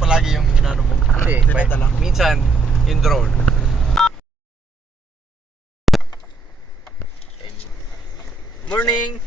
palagi yung inano mo? Hindi, Dinadala? minsan yung drone. Morning!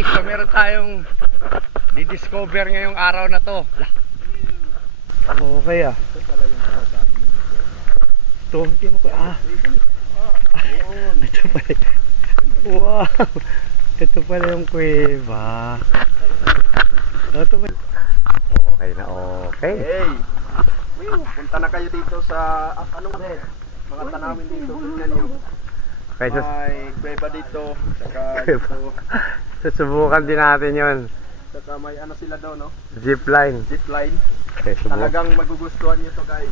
So, meron tayong di-discover ngayong araw na to. Okay ah. Ito, hindi mo ko ito pala. Wow. Ito pala yung kuweba. Ito pala. Okay na okay. Hey! Punta na kayo dito sa mga tanawin dito. Tignan nyo. May kuweba dito. Saka dito. Susubukan din natin yon. Saka may ano sila daw, no? Zipline. Zipline. Okay, Talagang magugustuhan nyo to, guys.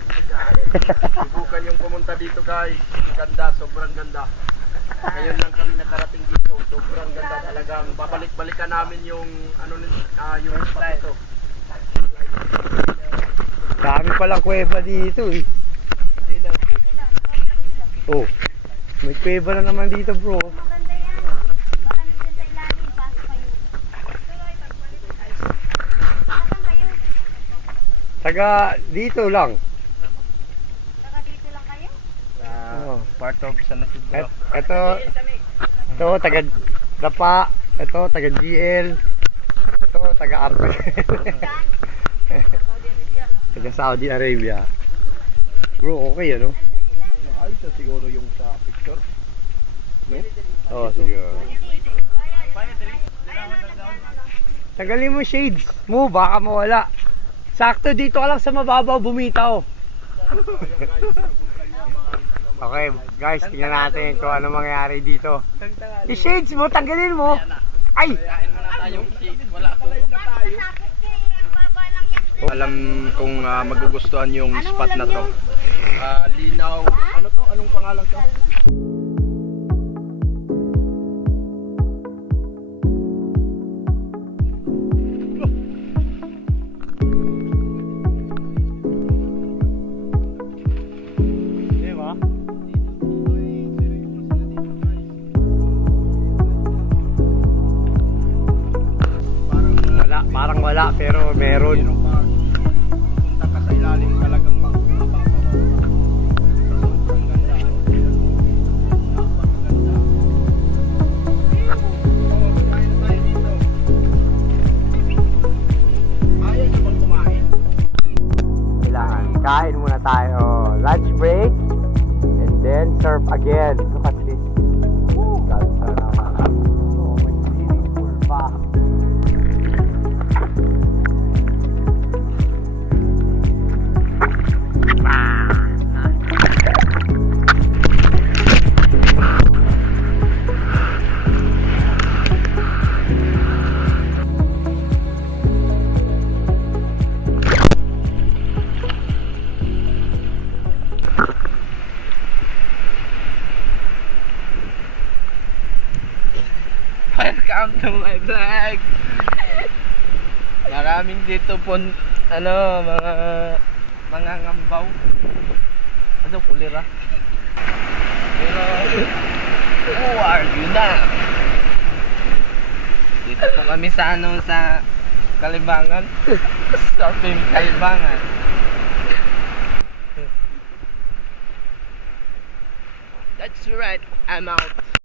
Subukan yung pumunta dito, guys. Ganda, sobrang ganda. Ngayon lang kami nakarating dito. Sobrang ganda talagang. Babalik-balikan namin yung yung spot ito. Dami palang kuweba dito eh. Oh, may kuweba na naman dito, bro. Maganda yan. Malamig din sa ilalim. Pasok kayo. Nasaan kayo? Taga dito lang. Taga dito lang kayo? Part of San Isidro. Ito taga Dapa. Ito taga GL. Ito taga RP. Taga Saudi Arabia. Bro, okay ano? Ayos na siguro yung sa picture. Oo, siguro. Tagalin mo shades mo, baka mawala. Sakto dito ka lang sa mababaw bumitaw. Okay, guys, tingnan natin kung ano mangyayari dito. Yung shades mo, tanggalin mo. Ay! Alam kung magugustuhan yung spot na to. Linaw. Ano to? Anong pangalan to? Parang wala pero meron. Punta ka sa ilalim talagang mapapawaw ka. Sobrang ganda. Napakaganda. Kumain tayo dito. Ayaw nyo bang kumain? Kailangan kain muna tayo. Lunch break and then surf again. Look at this. Ganda naman. Oh, may swimming pool pa. Welcome to my vlog. Maraming dito po mga ngambaw. Ano kulira? Pero who are you now? Dito po kami sa sa Kalibangan. Sa Kalibangan. That's right. I'm out.